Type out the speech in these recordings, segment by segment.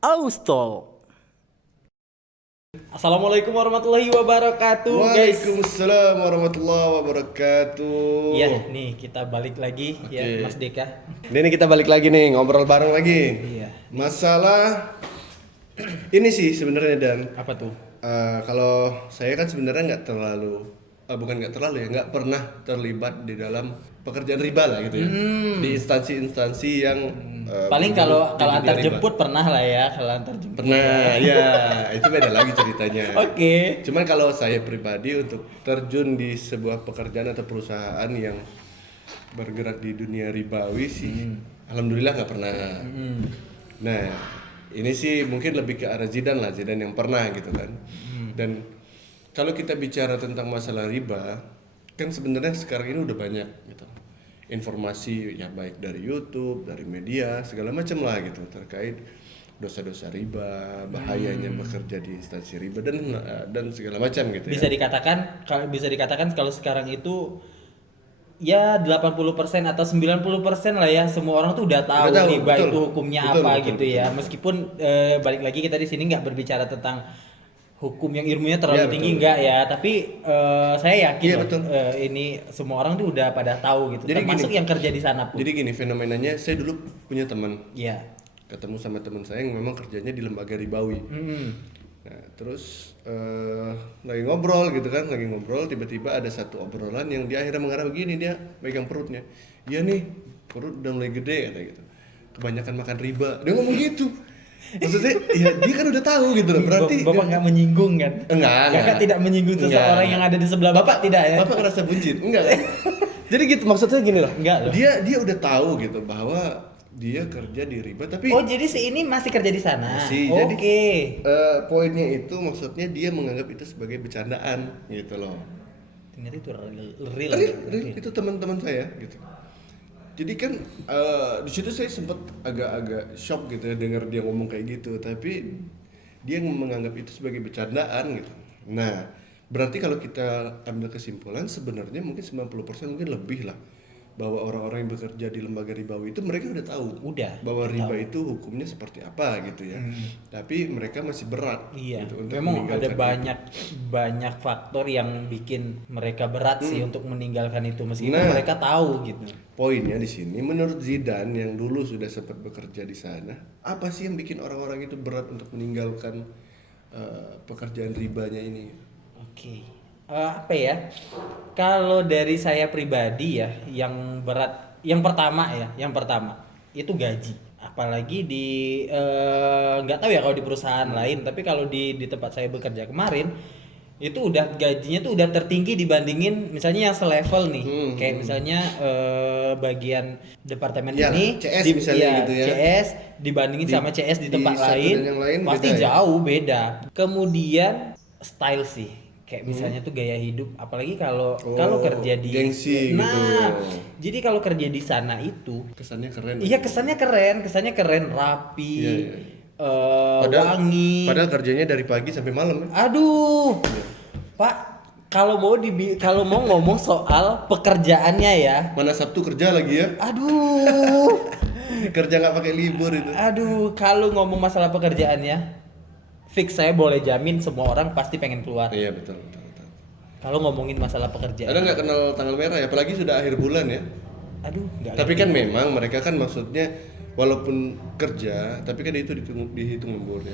Austol. Assalamualaikum warahmatullahi wabarakatuh, guys. Waalaikumsalam warahmatullahi wabarakatuh. Ya, nih kita balik lagi ya, Oke. Mas Deka. Ini kita balik lagi nih, ngobrol bareng lagi. Iya. Masalah ini sih sebenarnya Dan. Apa tuh? Kalau saya kan sebenarnya nggak pernah terlibat di dalam pekerjaan riba lah gitu ya. Di instansi-instansi yang Paling di kalau dunia antar riba. jemput pernah lah ya, kalau antar jemput. Pernah, ya itu beda lagi ceritanya. Oke. Cuman kalau saya pribadi untuk terjun di sebuah pekerjaan atau perusahaan yang bergerak di dunia ribawi sih, alhamdulillah nggak pernah. Nah, ini sih mungkin lebih ke arah Zidan yang pernah gitu kan. Dan kalau kita bicara tentang masalah riba, kan sebenarnya sekarang ini udah banyak gitu informasi ya, baik dari YouTube, dari media, segala macam lah gitu terkait dosa-dosa riba, bahayanya bekerja di instansi riba dan segala macam gitu Bisa ya. dikatakan kalau sekarang itu ya 80% atau 90% lah ya, semua orang tuh udah tahu, Udah tahu, riba betul. itu hukumnya Betul, apa betul, gitu betul, ya. betul. Meskipun balik lagi kita di sini nggak berbicara tentang hukum yang ilmunya terlalu Iya, tinggi betul. nggak ya, tapi saya yakin Iya, loh, betul. ini semua orang tuh udah pada tahu gitu, Jadi termasuk gini. yang kerja di sana pun. Jadi gini fenomenanya, saya dulu punya teman, Iya. ketemu sama teman saya yang memang kerjanya di lembaga ribawi. Nah, terus lagi ngobrol gitu kan, tiba-tiba ada satu obrolan yang dia akhirnya mengarah begini, dia pegang perutnya. Iya nih, perut udah mulai gede kata gitu. Kebanyakan makan riba. Dia ngomong gitu. Maksudnya ya dia kan udah tahu gitu loh. Berarti Bapak nggak menyinggung kan? Enggak. Kakak tidak menyinggung seseorang Enggak. yang ada di sebelah bapak, tidak ya? Bapak ngerasa buncit? Enggak kan? Jadi gitu maksudnya gini loh. Enggak loh. Dia udah tahu gitu bahwa dia kerja di riba tapi Oh, jadi si ini masih kerja di sana? masih. Oke. Jadi poinnya itu maksudnya dia menganggap itu sebagai bercandaan gitu loh. Ternyata itu real. Real, itu teman-teman saya gitu. Jadi kan di situ saya sempat agak-agak shock gitu ya dengar dia ngomong kayak gitu, tapi dia menganggap itu sebagai bercandaan gitu. Nah, berarti kalau kita ambil kesimpulan sebenarnya mungkin 90% mungkin lebih lah bahwa orang-orang yang bekerja di lembaga ribawi itu mereka udah tahu bahwa riba itu hukumnya seperti apa gitu ya. Tapi mereka masih berat Iya, gitu untuk memang ada meninggalkan itu. banyak faktor yang bikin mereka berat sih untuk meninggalkan itu, meskipun Nah. mereka tahu gitu. Poinnya di sini, menurut Zidan yang dulu sudah sempat bekerja di sana, apa sih yang bikin orang-orang itu berat untuk meninggalkan pekerjaan ribanya ini? Oke. Apa ya? Kalau dari saya pribadi ya, yang berat, yang pertama itu gaji. Apalagi di nggak tahu ya kalau di perusahaan lain, tapi kalau di tempat saya bekerja kemarin itu udah gajinya tuh udah tertinggi dibandingin misalnya yang selevel nih, kayak misalnya bagian departemen Ya, ini CS misalnya gitu ya. CS dibandingin sama CS di tempat satu lain, dan yang lain pasti beda ya? jauh beda. Kemudian style sih, kayak misalnya tuh gaya hidup, apalagi kalau kerja di gengsi nah gitu. jadi kalau kerja di sana itu Kesannya keren. iya kesannya keren, rapi, Iya, iya. Padahal, wangi. padahal kerjanya dari pagi sampai malam ya. Aduh, Pak, kalau mau ngomong soal pekerjaannya ya, Mana Sabtu kerja lagi ya. aduh, Kerja nggak pakai libur itu. kalau ngomong masalah pekerjaannya, fix saya boleh jamin semua orang pasti pengen keluar. Iya betul, betul, betul. Kalau ngomongin masalah pekerjaan, Ada nggak kenal tanggal merah ya, apalagi sudah akhir bulan ya. aduh, nggak. Tapi kan memang mereka kan maksudnya walaupun kerja, tapi kan itu dihitung lemburnya.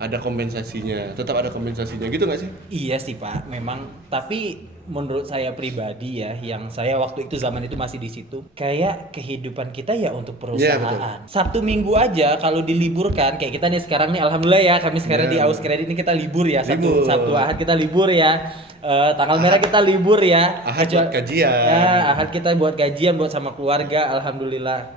Ada kompensasinya, tetap ada kompensasinya gitu nggak sih? Iya sih Pak, memang. Tapi menurut saya pribadi ya, yang saya waktu itu zaman itu masih di situ, kayak kehidupan kita ya untuk Iya, perusahaan. Sabtu Minggu aja kalau diliburkan, kayak kita nih sekarang nih, alhamdulillah ya, kami sekarang di Aus Kredit ini kita libur ya, Libur. Sabtu Ahad kita libur ya. Tanggal merah kita libur ya. Ahad buat kajian. Ya, Ahad kita buat kajian buat sama keluarga, alhamdulillah.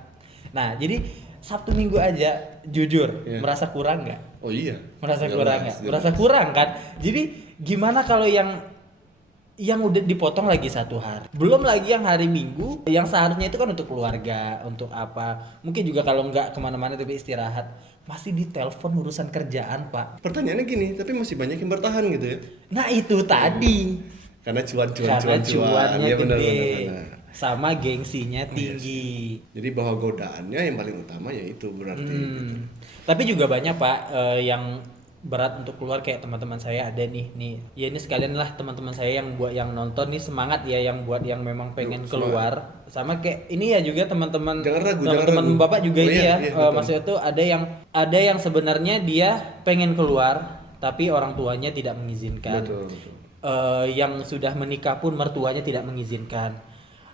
Nah, jadi Sabtu Minggu aja jujur merasa kurang nggak? Oh iya. Merasa Jelas, kurang nggak? jelas. Merasa kurang kan? Jadi gimana kalau yang udah dipotong lagi satu hari, belum lagi yang hari Minggu yang seharusnya itu kan untuk keluarga, untuk apa, mungkin juga kalau nggak kemana-mana tapi istirahat, masih ditelepon urusan kerjaan Pak. Pertanyaannya gini, tapi masih banyak yang bertahan gitu ya? Nah itu tadi, Karena karena cuan. cuannya Ya benar, gede. benar, benar. sama gengsinya tinggi. Jadi bahwa godaannya yang paling utama ya itu berarti. Tapi juga banyak Pak yang berat untuk keluar, kayak teman-teman saya ada nih. Ya ini sekalian lah teman-teman saya yang buat yang nonton nih semangat ya, yang buat yang memang pengen keluar. Sama kayak ini ya juga teman-teman Jangan ragu, teman-teman jangan ragu. Bapak juga Oh, ini iya, ya. iya, betul. Maksudnya tuh ada yang sebenarnya dia pengen keluar tapi orang tuanya tidak mengizinkan. Betul. Yang sudah menikah pun mertuanya tidak mengizinkan.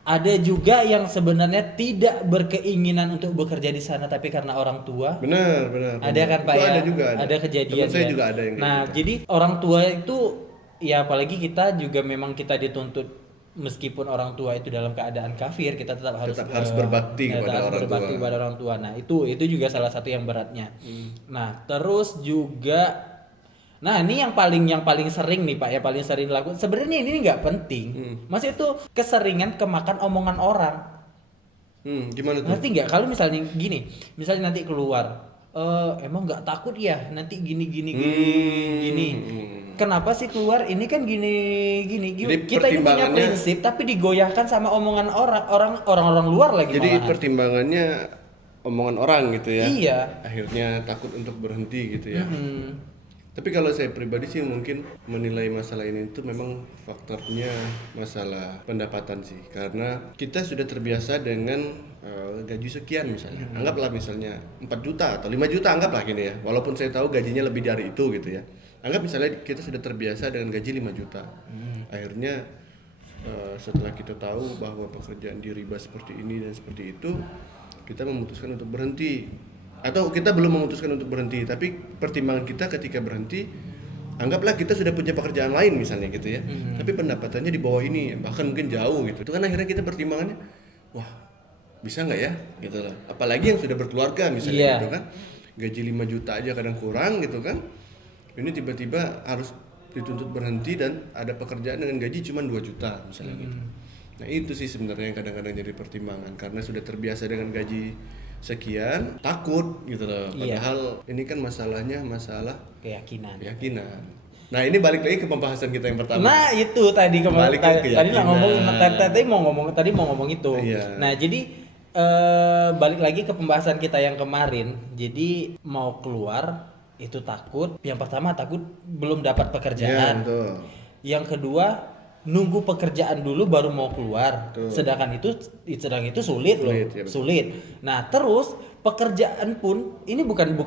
Ada juga yang sebenarnya tidak berkeinginan untuk bekerja di sana tapi karena orang tua. Benar. Ada kan Pak Itu ya? ada juga ada. Kejadian Teman saya ya. juga ada yang kayak Nah, gitu. jadi orang tua itu ya apalagi kita juga memang kita dituntut, meskipun orang tua itu dalam keadaan kafir, kita tetap harus berbakti kepada harus orang berbakti tua. kepada orang tua. Nah, itu juga salah satu yang beratnya. Nah, terus juga ini yang paling sering nih Pak, yang paling sering dilakukan. Sebenarnya ini nggak penting. Maksudnya itu keseringan kemakan omongan orang. Gimana tuh? Ngerti nggak? Kalau misalnya gini, misalnya nanti keluar, emang nggak takut ya nanti gini. Kenapa sih keluar? Ini kan gini. Jadi Kita ini punya pertimbangannya- prinsip, tapi digoyahkan sama omongan orang luar lagi. Jadi malahan. pertimbangannya omongan orang gitu ya. Iya. Akhirnya takut untuk berhenti gitu ya. Tapi kalau saya pribadi sih mungkin menilai masalah ini itu memang faktornya masalah pendapatan sih. Karena kita sudah terbiasa dengan gaji sekian misalnya. Anggaplah misalnya 4 juta atau 5 juta anggaplah gini ya. Walaupun saya tahu gajinya lebih dari itu gitu ya. Anggap misalnya kita sudah terbiasa dengan gaji 5 juta. Akhirnya setelah kita tahu bahwa pekerjaan di riba seperti ini dan seperti itu, kita memutuskan untuk berhenti. Atau kita belum memutuskan untuk berhenti, tapi pertimbangan kita ketika berhenti, anggaplah kita sudah punya pekerjaan lain misalnya gitu ya. Tapi pendapatannya di bawah ini, bahkan mungkin jauh gitu. Itu kan akhirnya kita pertimbangannya, wah bisa nggak ya gitu loh. Apalagi yang sudah berkeluarga misalnya Iya. gitu kan. Gaji 5 juta aja kadang kurang gitu kan. Ini tiba-tiba harus dituntut berhenti dan ada pekerjaan dengan gaji cuma 2 juta misalnya gitu. Nah itu sih sebenarnya yang kadang-kadang jadi pertimbangan, karena sudah terbiasa dengan gaji sekian, takut gitu loh. Iya. Padahal ini kan masalahnya masalah Keyakinan. keyakinan. Nah ini balik lagi ke pembahasan kita yang pertama. Nah itu tadi Balik ke tadi lah keyakinan. tadi mau ngomong itu. Iya. Nah jadi balik lagi ke pembahasan kita yang kemarin. Jadi mau keluar itu takut. Yang pertama takut belum dapat Iya, pekerjaan. betul. Yang kedua nunggu pekerjaan dulu baru mau keluar. Betul. Sedang itu sulit loh. Sulit, ya, betul. Sulit. Nah, terus pekerjaan pun ini bukan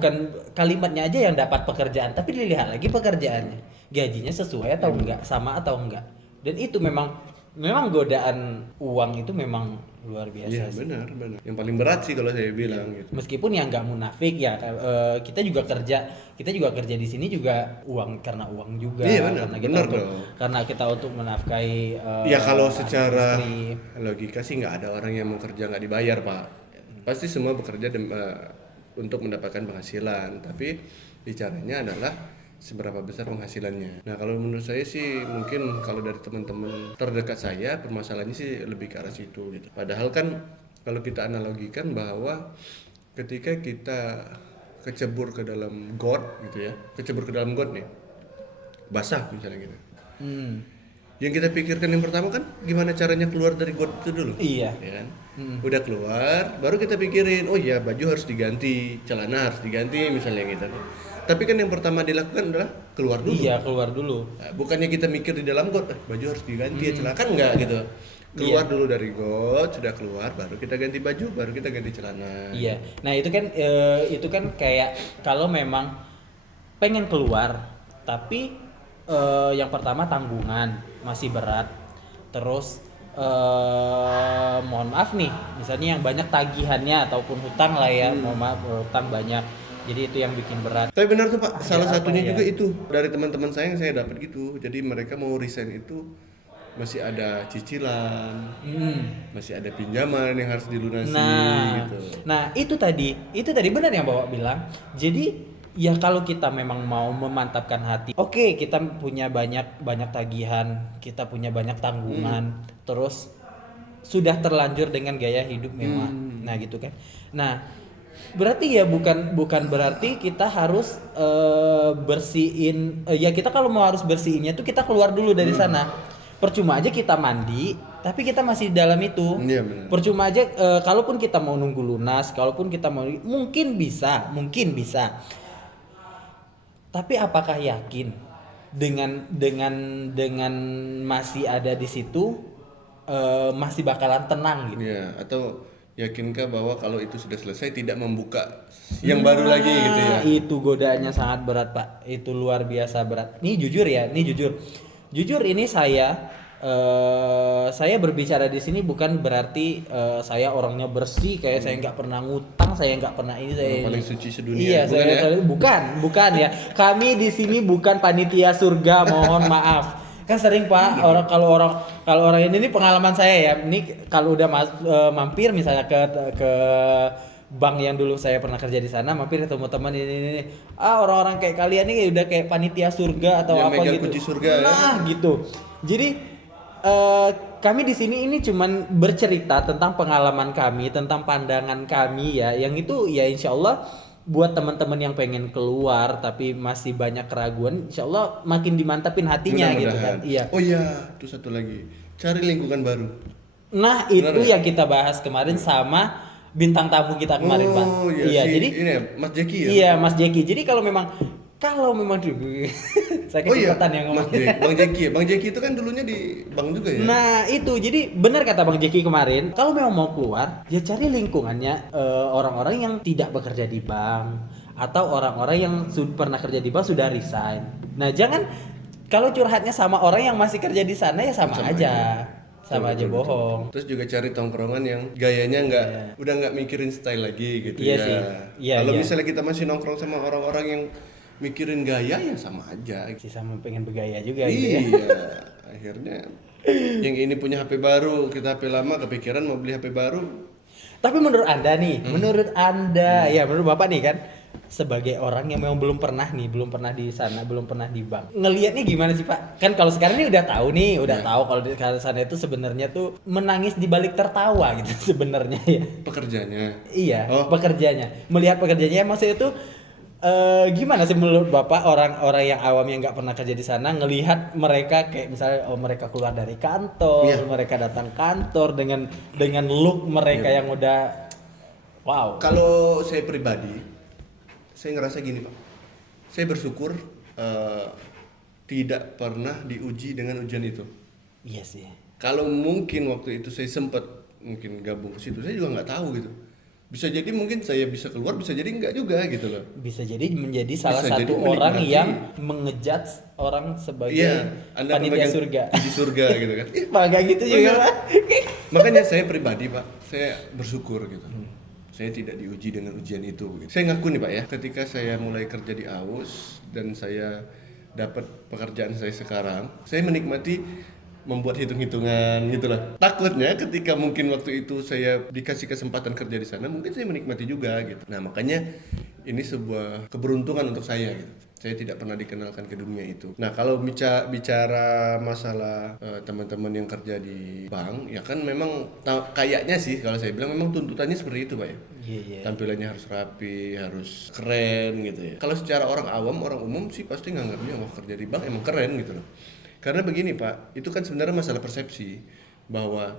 kalimatnya aja yang dapat pekerjaan, tapi dilihat lagi pekerjaannya. Gajinya sesuai atau enggak, sama atau enggak. Dan itu memang godaan uang itu memang luar biasa Iya sih. benar. Yang paling berat sih kalau saya bilang gitu. Meskipun yang nggak munafik ya, kita juga kerja di sini juga karena uang juga. Iya, benar, karena benar untuk, dong. karena kita untuk menafkahi. Ya kalau anak secara istri. logika sih nggak ada orang yang mau kerja nggak dibayar Pak. Pasti semua bekerja untuk mendapatkan penghasilan. Tapi bicaranya adalah seberapa besar penghasilannya. Nah kalau menurut saya sih mungkin kalau dari teman-teman terdekat saya permasalahannya sih lebih ke arah situ gitu. Padahal kan kalau kita analogikan bahwa ketika kita kecebur ke dalam got gitu ya, kecebur ke dalam got nih, basah misalnya gitu. Yang kita pikirkan yang pertama kan gimana caranya keluar dari got itu dulu. Iya. Ya kan? Udah keluar, baru kita pikirin, oh iya baju harus diganti, celana harus diganti misalnya gitu. Tapi kan yang pertama dilakukan adalah keluar dulu. Iya, keluar dulu. Nah, bukannya kita mikir di dalam got, baju harus diganti ya celana, kan enggak gitu. Keluar dulu dari got, sudah keluar, baru kita ganti baju, baru kita ganti celana. Iya. Nah, itu kan kayak kalau memang pengen keluar, tapi yang pertama tanggungan masih berat. Terus mohon maaf nih, misalnya yang banyak tagihannya ataupun hutang lah ya, mohon maaf hutang banyak. Jadi itu yang bikin berat. Tapi benar tuh Pak, salah apa satunya ya? juga itu dari teman-teman saya yang saya dapat gitu. Jadi mereka mau resign itu masih ada cicilan, masih ada pinjaman yang harus dilunasi gitu. Nah itu tadi benar yang Bapak bilang. Jadi ya kalau kita memang mau memantapkan hati, oke, kita punya banyak tagihan, kita punya banyak tanggungan, terus sudah terlanjur dengan gaya hidup mewah. Nah gitu kan. Nah berarti ya bukan berarti kita harus bersihin. Ya kita kalau mau harus bersihinnya tuh kita keluar dulu dari sana. Percuma aja kita mandi, tapi kita masih dalam itu. Iya, benar. Percuma aja kalaupun kita mau nunggu lunas, kalaupun kita mau mungkin bisa. Tapi apakah yakin dengan masih ada di situ masih bakalan tenang gitu? Iya, atau yakinkah bahwa kalau itu sudah selesai tidak membuka yang baru lagi gitu ya? Itu godaannya sangat berat, Pak. Itu luar biasa berat. Nih jujur ya, jujur ini saya berbicara di sini bukan berarti saya orangnya bersih, kayak saya nggak pernah ngutang, saya nggak pernah ini, saya Paling suci sedunia. Iya, bukan ya? bukan ya. Kami di sini bukan panitia surga, mohon maaf. Kan sering Pak, kalau orang ini pengalaman saya ya. Ini kalau udah mampir misalnya ke bank yang dulu saya pernah kerja di sana, mampir ketemu teman ini. Orang-orang kayak kalian ini udah kayak panitia surga atau Yang apa megang gitu. kunci surga, ya? Nah, gitu. Jadi kami di sini ini cuman bercerita tentang pengalaman kami, tentang pandangan kami ya. Yang itu ya insya Allah buat teman-teman yang pengen keluar tapi masih banyak keraguan, insya Allah makin dimantapin hatinya gitu kan. Mudah-mudahan. Iya. Oh iya, itu satu lagi. Cari lingkungan baru. Nah itu Benar ya? yang kita bahas kemarin sama bintang tamu kita kemarin Pak. Oh iya, Iya, si, jadi ini ya, Mas Jeki ya? iya Mas Jeki. Jadi kalau memang saya Oh iya, kecepatan yang ngomong. Bang Jeki ya. Bang Jeki itu kan dulunya di bank juga ya? Nah itu jadi benar kata Bang Jeki kemarin, kalau memang mau keluar ya cari lingkungannya orang-orang yang tidak bekerja di bank atau orang-orang yang pernah kerja di bank sudah resign. Nah jangan kalau curhatnya sama orang yang masih kerja di sana ya sama aja. Sama aja bohong. Terus juga cari tongkrongan yang gayanya udah nggak mikirin style lagi gitu Iya ya. sih. Iya, Kalau iya. misalnya kita masih nongkrong sama orang-orang yang mikirin gaya ya sama aja. Si sama pengen bergaya juga gitu ya. Iya, akhirnya yang ini punya HP baru, kita HP lama kepikiran mau beli HP baru. Tapi menurut Anda nih, menurut Bapak nih kan sebagai orang yang memang belum pernah di sana, belum pernah di bank. Ngelihatnya gimana sih, Pak? Kan kalau sekarang ini udah tahu tahu kalau di sana itu sebenarnya tuh menangis di balik tertawa gitu sebenarnya ya. Pekerjanya. Iya, Oh. pekerjanya. Melihat pekerjanya maksudnya itu gimana sih menurut Bapak orang-orang yang awam yang nggak pernah kerja di sana ngelihat mereka kayak misalnya mereka keluar dari kantor, Iya. mereka datang kantor dengan look mereka yang udah wow. Kalau saya pribadi, saya ngerasa gini Pak, saya bersyukur tidak pernah diuji dengan ujian itu. Iya sih. Kalau mungkin waktu itu saya sempat mungkin gabung ke situ, saya juga nggak tahu gitu. Bisa jadi mungkin saya bisa keluar, bisa jadi enggak juga gitu loh. Bisa jadi menjadi salah Bisa jadi satu orang menikmati. yang mengejudge orang sebagai Iya, Anda panitia pembagian surga. di surga gitu kan. Pak gak gitu juga Bener. Pak. Makanya saya pribadi Pak, saya bersyukur gitu. Saya tidak diuji dengan ujian itu. Gitu. Saya ngaku nih Pak ya, ketika saya mulai kerja di AUS dan saya dapat pekerjaan saya sekarang, saya menikmati membuat hitung-hitungan gitu lah. Takutnya ketika mungkin waktu itu saya dikasih kesempatan kerja di sana, mungkin saya menikmati juga gitu. Nah makanya ini sebuah keberuntungan untuk saya gitu. Saya tidak pernah dikenalkan ke dunia itu. Nah kalau bicara masalah teman-teman yang kerja di bank, ya kan memang kayaknya sih kalau saya bilang memang tuntutannya seperti itu Pak ya. Iya. Tampilannya harus rapi, harus keren gitu ya. Kalau secara orang awam, orang umum sih pasti nganggapnya wah kerja di bank emang keren gitu loh. Karena begini Pak, itu kan sebenarnya masalah persepsi bahwa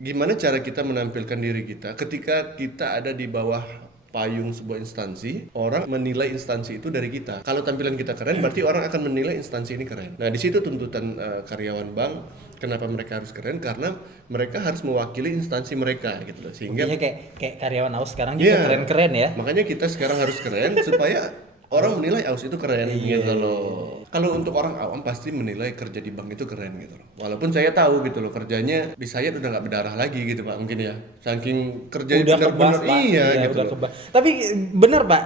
gimana cara kita menampilkan diri kita ketika kita ada di bawah payung sebuah instansi, orang menilai instansi itu dari kita. Kalau tampilan kita keren, berarti orang akan menilai instansi ini keren. Nah, di situ tuntutan karyawan bank, kenapa mereka harus keren? Karena mereka harus mewakili instansi mereka gitu loh. Sehingga Intinya kayak karyawan AUS sekarang juga Iya. keren-keren ya. Makanya kita sekarang harus keren supaya orang menilai AUS itu keren gitu loh. Kalau untuk orang awam pasti menilai kerja di bank itu keren gitu loh. Walaupun saya tahu gitu loh kerjanya di saya udah nggak berdarah lagi gitu Pak mungkin ya. Saking kerjanya Udah benar-benar kebas, Pak. iya gitu udah loh. kebas. Tapi bener Pak,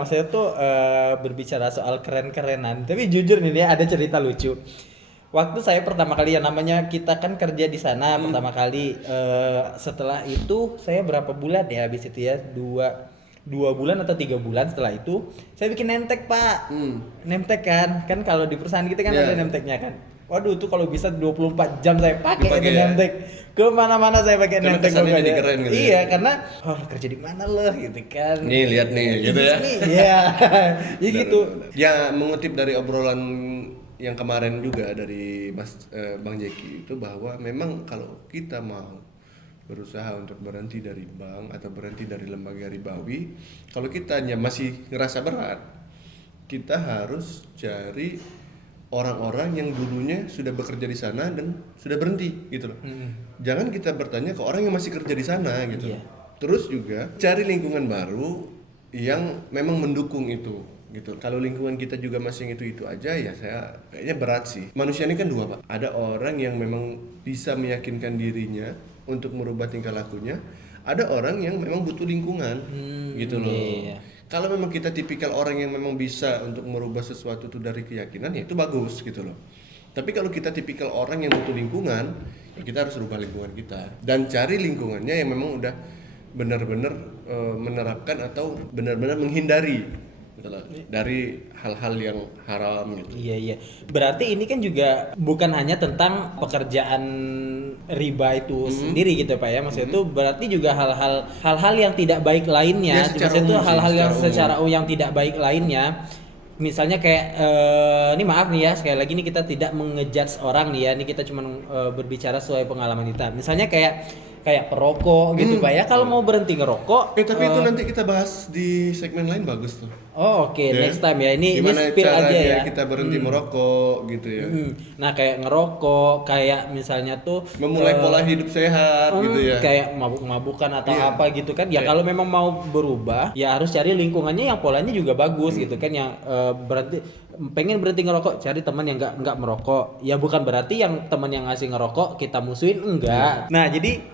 maksudnya tuh berbicara soal keren-kerenan. Tapi jujur nih ada cerita lucu. Waktu saya pertama kali yang namanya kita kan kerja di sana pertama kali, setelah itu saya berapa bulan ya habis itu ya 2 bulan atau 3 bulan setelah itu saya bikin nemtek Pak. Nemtek kan kalau di perusahaan kita kan Iya. ada nemteknya kan. Waduh tuh kalau bisa 24 jam saya pakai Dipakai itu ya? nemtek. Kemana-mana saya pakai Karena nemtek. kesannya pokoknya. jadi keren gitu ya? Iya karena kerja di mana loh gitu kan. Nih lihat nih gitu ya. Iya. Ya gitu. Ya mengutip dari obrolan yang kemarin juga dari Bang Jeki itu, bahwa memang kalau kita mau berusaha untuk berhenti dari bank atau berhenti dari lembaga ribawi, kalau kitanya masih ngerasa berat, kita harus cari orang-orang yang dulunya sudah bekerja di sana dan sudah berhenti gitu loh. Jangan kita bertanya ke orang yang masih kerja di sana gitu. Iya. Terus juga cari lingkungan baru yang memang mendukung itu gitu. Kalau lingkungan kita juga masih itu aja, ya saya kayaknya berat sih. Manusia ini kan dua, Pak. Ada orang yang memang bisa meyakinkan dirinya untuk merubah tingkah lakunya, ada orang yang memang butuh lingkungan gitu loh. Iya. Kalau memang kita tipikal orang yang memang bisa untuk merubah sesuatu itu dari keyakinan, ya itu bagus gitu loh. Tapi kalau kita tipikal orang yang butuh lingkungan, ya kita harus rubah lingkungan kita dan cari lingkungannya yang memang udah benar-benar menerapkan atau benar-benar menghindari gitu loh, dari hal-hal yang haram gitu. Iya iya. Berarti ini kan juga bukan hanya tentang pekerjaan riba itu sendiri gitu Pak ya. Maksudnya itu berarti juga hal-hal yang tidak baik lainnya. Ya, secara Maksudnya itu umum sih, hal-hal yang secara secara yang tidak baik lainnya. Misalnya kayak ini maaf nih ya, sekali lagi nih kita tidak mengejudge orang nih ya. Ini kita cuma berbicara sesuai pengalaman kita. Misalnya kayak perokok gitu Pak ya. Kalau mau berhenti ngerokok, Tapi itu nanti kita bahas di segmen lain, bagus tuh. oh oke, Ya. next time ya. Ini Gimana spill aja caranya ya. kita berhenti merokok gitu ya. Nah kayak ngerokok, kayak misalnya tuh Memulai pola hidup sehat gitu ya. kayak mabuk-mabukan atau Iya. apa gitu kan. Ya kalau memang mau berubah, ya harus cari lingkungannya yang polanya juga bagus gitu kan, yang pengen berhenti ngerokok, cari teman yang nggak merokok. Ya bukan berarti yang teman yang ngasih ngerokok kita musuhin, enggak. Nah jadi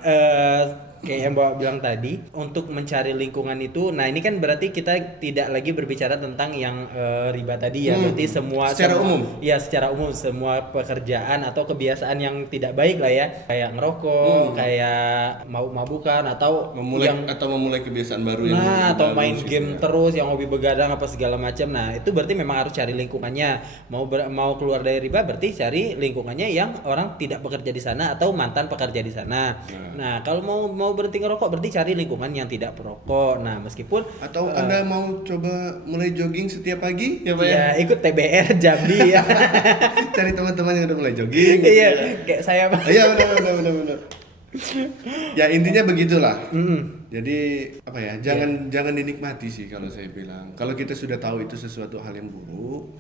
kayak yang Bapak bilang tadi, untuk mencari lingkungan itu, nah ini kan berarti kita tidak lagi berbicara tentang yang riba tadi ya, berarti Secara umum. ya secara umum semua pekerjaan atau kebiasaan yang tidak baik lah ya, kayak ngerokok, kayak mabuk-mabukan atau memulai kebiasaan baru yang atau baru main sih, game ya. terus, yang hobi begadang apa segala macam. Nah itu berarti memang harus cari lingkungannya. Mau keluar dari riba berarti cari lingkungannya yang orang tidak bekerja di sana atau mantan pekerja di sana. Nah kalau mau berhenti ngerokok berarti cari lingkungan yang tidak perokok. Nah meskipun Atau Anda mau coba mulai jogging setiap pagi ya Pak ya? ya ikut TBR Jambi ya. Cari teman-teman yang udah mulai jogging gitu Iya, ya. kayak saya Pak. Iya benar. Ya intinya begitulah. Jadi apa ya? Jangan dinikmati sih kalau saya bilang. Kalau kita sudah tahu itu sesuatu hal yang buruk,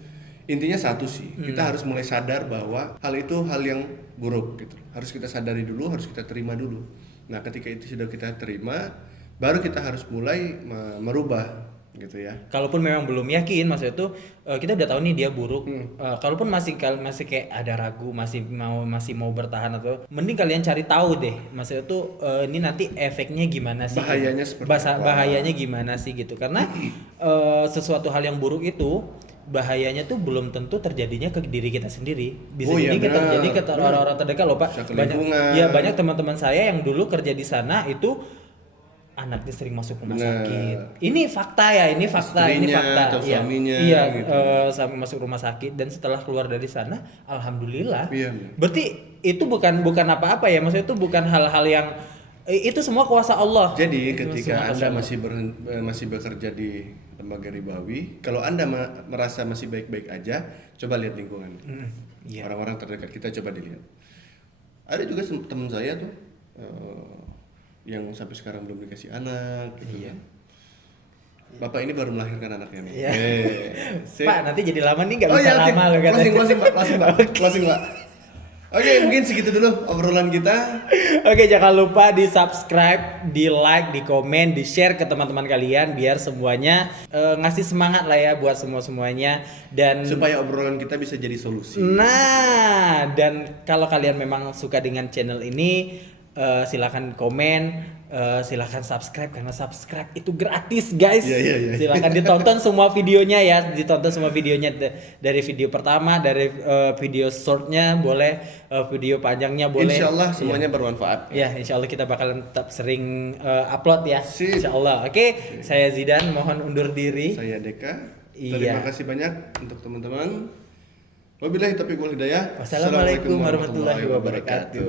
intinya satu sih, kita harus mulai sadar bahwa hal itu hal yang buruk gitu. Harus kita sadari dulu, harus kita terima dulu. Nah, ketika itu sudah kita terima, baru kita harus mulai merubah gitu ya. Kalaupun memang belum yakin, maksudnya itu kita udah tahu nih dia buruk. Kalaupun masih kayak ada ragu, masih mau bertahan, atau mending kalian cari tahu deh. Maksudnya itu ini nanti efeknya gimana sih? Bahayanya seperti apa? Bahayanya gimana sih gitu? Karena sesuatu hal yang buruk itu bahayanya tuh belum tentu terjadinya ke diri kita sendiri. Bisa jadi terjadi ke orang-orang terdekat loh Pak. Banyak teman-teman saya yang dulu kerja di sana itu anaknya sering masuk rumah sakit. Ini fakta ya, ini fakta. Atau suaminya gitu. Sampai masuk rumah sakit, dan setelah keluar dari sana, alhamdulillah. Iya. Berarti itu bukan apa-apa ya, maksudnya itu bukan hal-hal yang itu semua kuasa Allah. Jadi ketika Anda masih bekerja di lembaga ribawi, kalau Anda merasa masih baik-baik aja, coba lihat lingkungan. Orang-orang terdekat kita coba dilihat. Ada juga teman saya tuh yang sampai sekarang belum dikasih anak gitu. Bapak ini baru melahirkan anaknya nih. Iya. Pak, nanti jadi lama nih, nggak bisa lama loh katanya. Closing Pak. Oke, mungkin segitu dulu obrolan kita. Oke, jangan lupa di subscribe, di like, di komen, di share ke teman-teman kalian, biar semuanya ngasih semangat lah ya buat semuanya, dan supaya obrolan kita bisa jadi solusi. Nah, dan kalau kalian memang suka dengan channel ini, silakan komen, silakan subscribe, karena subscribe itu gratis guys. Iya. Silakan ditonton semua videonya ya, dari video pertama, dari video shortnya boleh, video panjangnya boleh. Insyaallah semuanya bermanfaat. Ya, insyaallah kita bakalan tetap sering upload ya. Sip. Insyaallah. Oke, saya Zidan, mohon undur diri. Saya Deka. Iya. Terima kasih banyak untuk teman-teman. Wabillahi taufiq wal hidayah. Wassalamualaikum warahmatullahi wabarakatuh.